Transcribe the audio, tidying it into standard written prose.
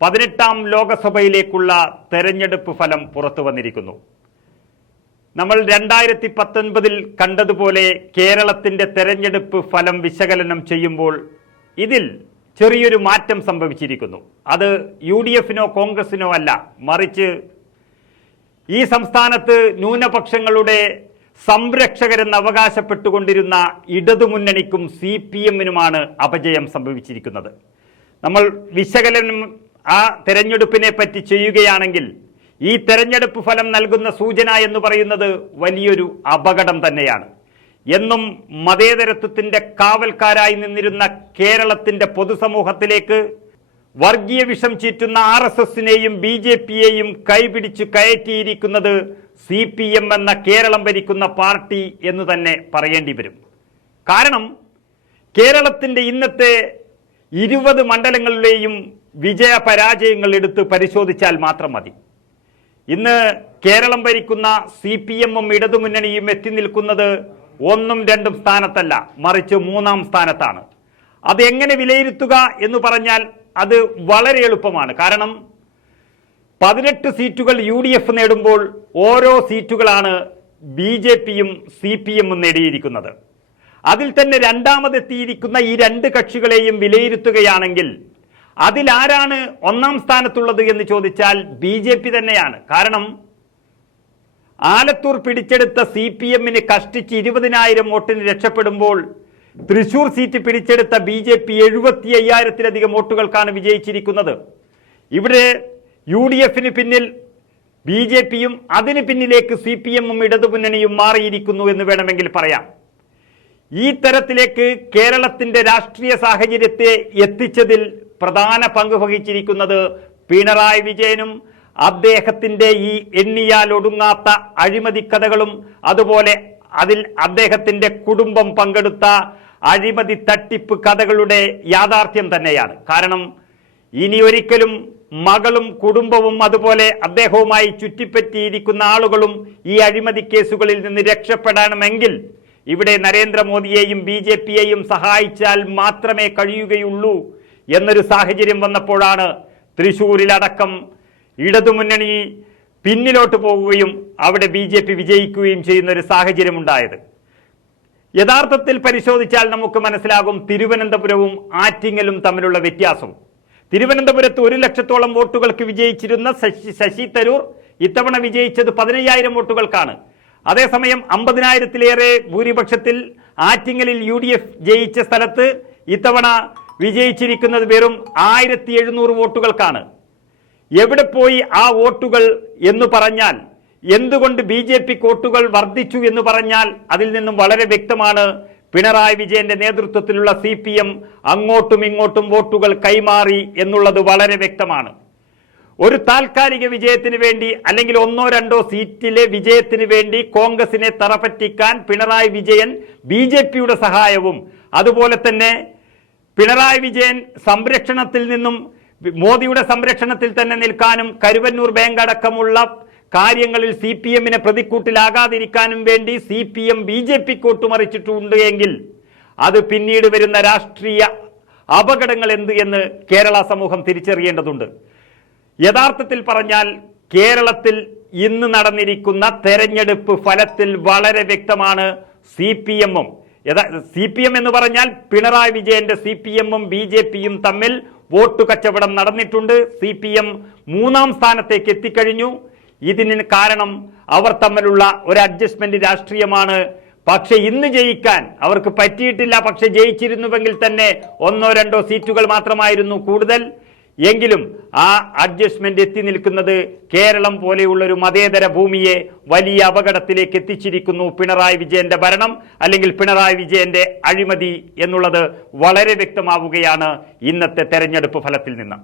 18ാം ലോകസഭയിലേക്കുള്ള തെരഞ്ഞെടുപ്പ് ഫലം പുറത്തു വന്നിരിക്കുന്നു. നമ്മൾ 2019 കണ്ടതുപോലെ കേരളത്തിന്റെ തെരഞ്ഞെടുപ്പ് ഫലം വിശകലനം ചെയ്യുമ്പോൾ ഇതിൽ ചെറിയൊരു മാറ്റം സംഭവിച്ചിരിക്കുന്നു. അത് UDF-നോ കോൺഗ്രസിനോ അല്ല, മറിച്ച് ഈ സംസ്ഥാനത്ത് ന്യൂനപക്ഷങ്ങളുടെ സംരക്ഷകരെന്ന് അവകാശപ്പെട്ടുകൊണ്ടിരുന്ന ഇടതുമുന്നണിക്കും CPM-നുമാണ് അപജയം സംഭവിച്ചിരിക്കുന്നത്. നമ്മൾ വിശകലനം ആ തെരഞ്ഞെടുപ്പിനെ പറ്റി ചെയ്യുകയാണെങ്കിൽ ഈ തെരഞ്ഞെടുപ്പ് ഫലം നൽകുന്ന സൂചന എന്ന് പറയുന്നത് വലിയൊരു അപകടം തന്നെയാണ്. എന്നും മതേതരത്വത്തിന്റെ കാവൽക്കാരായി നിന്നിരുന്ന കേരളത്തിന്റെ പൊതുസമൂഹത്തിലേക്ക് വർഗീയ വിഷം ചീറ്റുന്ന RSS-നെയും BJP-യെയും കൈപിടിച്ച് കയറ്റിയിരിക്കുന്നത് CPM എന്ന കേരളം ഭരിക്കുന്ന പാർട്ടി എന്ന് തന്നെ പറയേണ്ടി വരും. കാരണം കേരളത്തിന്റെ ഇന്നത്തെ 20 മണ്ഡലങ്ങളിലെയും വിജയ പരാജയങ്ങൾ എടുത്ത് പരിശോധിച്ചാൽ മാത്രം മതി. ഇന്ന് കേരളം ഭരിക്കുന്ന CPM-ഉം ഇടതുമുന്നണിയും എത്തി നിൽക്കുന്നത് 1ഉം 2ഉം സ്ഥാനത്തല്ല, മറിച്ച് 3ാം സ്ഥാനത്താണ്. അത് എങ്ങനെ വിലയിരുത്തുക എന്ന് പറഞ്ഞാൽ അത് വളരെ എളുപ്പമാണ്. കാരണം 18 സീറ്റുകൾ UDF നേടുമ്പോൾ ഓരോ സീറ്റുകളാണ് BJP-യും CPM-ഉം നേടിയിരിക്കുന്നത്. അതിൽ തന്നെ രണ്ടാമതെത്തിയിരിക്കുന്ന ഈ 2 കക്ഷികളെയും വിലയിരുത്തുകയാണെങ്കിൽ അതിലാരാണ് 1ാം സ്ഥാനത്തുള്ളത് എന്ന് ചോദിച്ചാൽ BJP തന്നെയാണ്. കാരണം ആലത്തൂർ പിടിച്ചെടുത്ത CPM-ന് കഷ്ടിച്ച് 20,000 വോട്ടിന് രക്ഷപ്പെടുമ്പോൾ തൃശൂർ സീറ്റ് പിടിച്ചെടുത്ത BJP 75,000-ലധികം വോട്ടുകൾക്കാണ് വിജയിച്ചിരിക്കുന്നത്. ഇവിടെ UDF-ന് പിന്നിൽ BJP-യും അതിന് പിന്നിലേക്ക് CPM-ഉം ഇടതുമുന്നണിയും മാറിയിരിക്കുന്നു എന്ന് വേണമെങ്കിൽ പറയാം. ഈ തരത്തിലേക്ക് കേരളത്തിന്റെ രാഷ്ട്രീയ സാഹചര്യത്തെ എത്തിച്ചതിൽ പ്രധാന പങ്ക് വഹിച്ചിരിക്കുന്നത് പിണറായി വിജയനും അദ്ദേഹത്തിന്റെ ഈ എണ്ണിയാൽ ഒടുങ്ങാത്ത അഴിമതി കഥകളും അതുപോലെ അതിൽ അദ്ദേഹത്തിന്റെ കുടുംബം പങ്കെടുത്ത അഴിമതി തട്ടിപ്പ് കഥകളുടെ യാഥാർത്ഥ്യം തന്നെയാണ്. കാരണം ഇനി ഒരിക്കലും മകളും കുടുംബവും അതുപോലെ അദ്ദേഹവുമായി ചുറ്റിപ്പറ്റിയിരിക്കുന്ന ആളുകളും ഈ അഴിമതി കേസുകളിൽ നിന്ന് രക്ഷപ്പെടണമെങ്കിൽ ഇവിടെ നരേന്ദ്രമോദിയെയും BJP-യെയും സഹായിച്ചാൽ മാത്രമേ കഴിയുകയുള്ളൂ എന്നൊരു സാഹചര്യം വന്നപ്പോഴാണ് തൃശൂരിലടക്കം ഇടതുമുന്നണി പിന്നിലോട്ട് പോകുകയും അവിടെ BJP വിജയിക്കുകയും ചെയ്യുന്ന ഒരു സാഹചര്യം ഉണ്ടായത്. യഥാർത്ഥത്തിൽ പരിശോധിച്ചാൽ നമുക്ക് മനസ്സിലാകും തിരുവനന്തപുരവും ആറ്റിങ്ങലും തമ്മിലുള്ള വ്യത്യാസവും. തിരുവനന്തപുരത്ത് 1 ലക്ഷത്തോളം വോട്ടുകൾക്ക് വിജയിച്ചിരുന്ന ശശി തരൂർ ഇത്തവണ വിജയിച്ചത് 15,000 വോട്ടുകൾക്കാണ്. അതേസമയം 50,000-ലേറെ ഭൂരിപക്ഷത്തിൽ ആറ്റിങ്ങലിൽ UDF ജയിച്ച സ്ഥലത്ത് ഇത്തവണ വിജയിച്ചിരിക്കുന്നത് വെറും 1,700 വോട്ടുകൾക്കാണ്. എവിടെ പോയി ആ വോട്ടുകൾ എന്ന് പറഞ്ഞാൽ, എന്തുകൊണ്ട് BJP വോട്ടുകൾ വർദ്ധിച്ചു എന്ന് പറഞ്ഞാൽ അതിൽ നിന്നും വളരെ വ്യക്തമാണ്. പിണറായി വിജയന്റെ നേതൃത്വത്തിലുള്ള CPM അങ്ങോട്ടും ഇങ്ങോട്ടും വോട്ടുകൾ കൈമാറി എന്നുള്ളത് വളരെ വ്യക്തമാണ്. ഒരു താൽക്കാലിക വിജയത്തിന് വേണ്ടി അല്ലെങ്കിൽ 1-2 സീറ്റിലെ വിജയത്തിന് വേണ്ടി കോൺഗ്രസിനെ തറപറ്റിക്കാൻ പിണറായി വിജയൻ BJP-യുടെ സഹായവും അതുപോലെ തന്നെ പിണറായി വിജയൻ സംരക്ഷണത്തിൽ നിന്നും മോദിയുടെ സംരക്ഷണത്തിൽ തന്നെ നിൽക്കാനും കരുവന്നൂർ ബാങ്ക് അടക്കമുള്ള കാര്യങ്ങളിൽ CPM-നെ പ്രതിക്കൂട്ടിലാകാതിരിക്കാനും വേണ്ടി CPM BJP-ക്ക് ഒട്ടുമറിച്ചിട്ടുണ്ട് എങ്കിൽ അത് പിന്നീട് വരുന്ന രാഷ്ട്രീയ അപകടങ്ങൾ എന്ത് എന്ന് കേരള സമൂഹം തിരിച്ചറിയേണ്ടതുണ്ട്. യഥാർത്ഥത്തിൽ പറഞ്ഞാൽ കേരളത്തിൽ ഇന്ന് നടന്നിരിക്കുന്ന തെരഞ്ഞെടുപ്പ് ഫലത്തിൽ വളരെ വ്യക്തമാണ് CPM-ഉം CPM എന്ന് പറഞ്ഞാൽ പിണറായി വിജയന്റെ CPM-ഉം BJP-യും തമ്മിൽ വോട്ട് കച്ചവടം നടന്നിട്ടുണ്ട്. CPM 3ാം സ്ഥാനത്തേക്ക് എത്തിക്കഴിഞ്ഞു. ഇതിന് കാരണം അവർ തമ്മിലുള്ള ഒരു അഡ്ജസ്റ്റ്മെന്റ് രാഷ്ട്രീയമാണ്. പക്ഷെ ഇന്ന് ജയിക്കാൻ അവർക്ക് പറ്റിയിട്ടില്ല. പക്ഷെ ജയിച്ചിരുന്നുവെങ്കിൽ തന്നെ 1-2 സീറ്റുകൾ മാത്രമായിരുന്നു കൂടുതൽ. എങ്കിലും ആ അഡ്ജസ്റ്റ്മെന്റ് എത്തി നിൽക്കുന്നത് കേരളം പോലെയുള്ളൊരു മതേതര ഭൂമിയെ വലിയ അപകടത്തിലേക്ക് എത്തിച്ചിരിക്കുന്നു. പിണറായി വിജയന്റെ ഭരണം അല്ലെങ്കിൽ പിണറായി വിജയന്റെ അഴിമതി എന്നുള്ളത് വളരെ വ്യക്തമാവുകയാണ് ഇന്നത്തെ തെരഞ്ഞെടുപ്പ് ഫലത്തിൽ നിന്ന്.